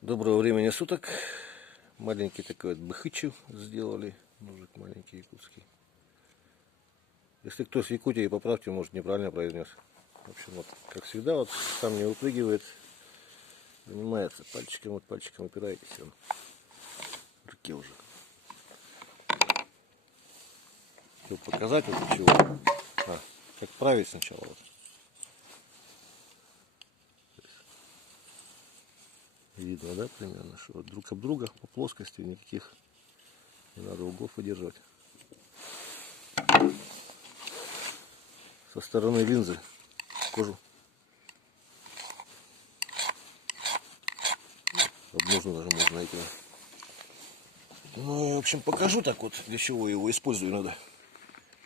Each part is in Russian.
Доброго времени суток. Маленький такой вот быхычев сделали. Ножик маленький якутский. Если кто с Якутии, поправьте, может, неправильно произнес. В общем, вот, как всегда, вот сам не выпрыгивает. Занимается пальчиком, вот пальчиком опираетесь, он в руке уже. Чтобы показать вот чего. Как править сначала. Вот. Видно, да, примерно, что вот друг об друга по плоскости никаких не надо углов выдерживать. Со стороны линзы кожу об ножну даже можно найти. Ну и в общем покажу так вот, для чего его использую иногда.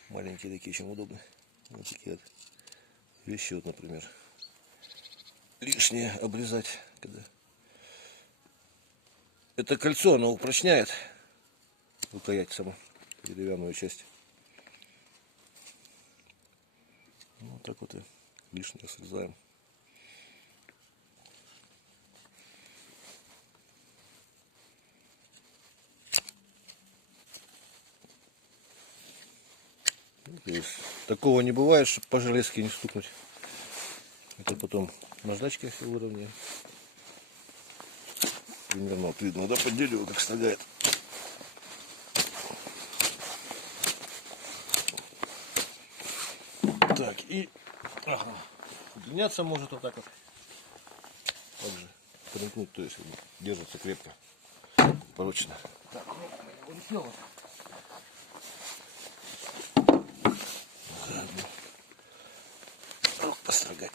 Маленькие такие, очень удобны. Вот такие вот вещи, вот, например, лишнее обрезать, когда это кольцо, оно упрочняет рукоять саму деревянную часть. Вот так вот и лишнее срезаем. Такого не бывает, чтобы по железке не стукнуть. Это потом наждачки все выровняем. Примерно вот видно, да, под дерево как стагает. Так, и удлиняться может вот так вот. Также примкнуть, то есть держится крепко, прочно. Так, построгать.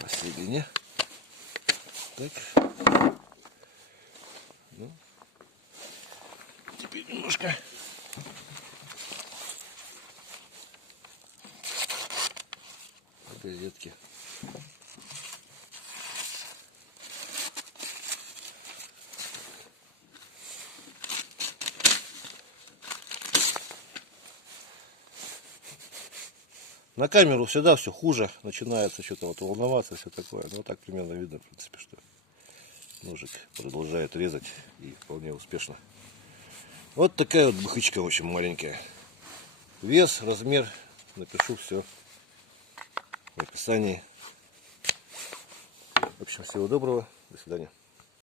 Посередине. Так. Ну. Теперь немножко. Газетки. На камеру всегда все хуже, начинается что-то вот волноваться, все такое. Ну, так примерно видно, в принципе, что ножик продолжает резать и вполне успешно. Вот такая вот быхычка, в общем, маленькая. Вес, размер, напишу все в описании. В общем, всего доброго, до свидания.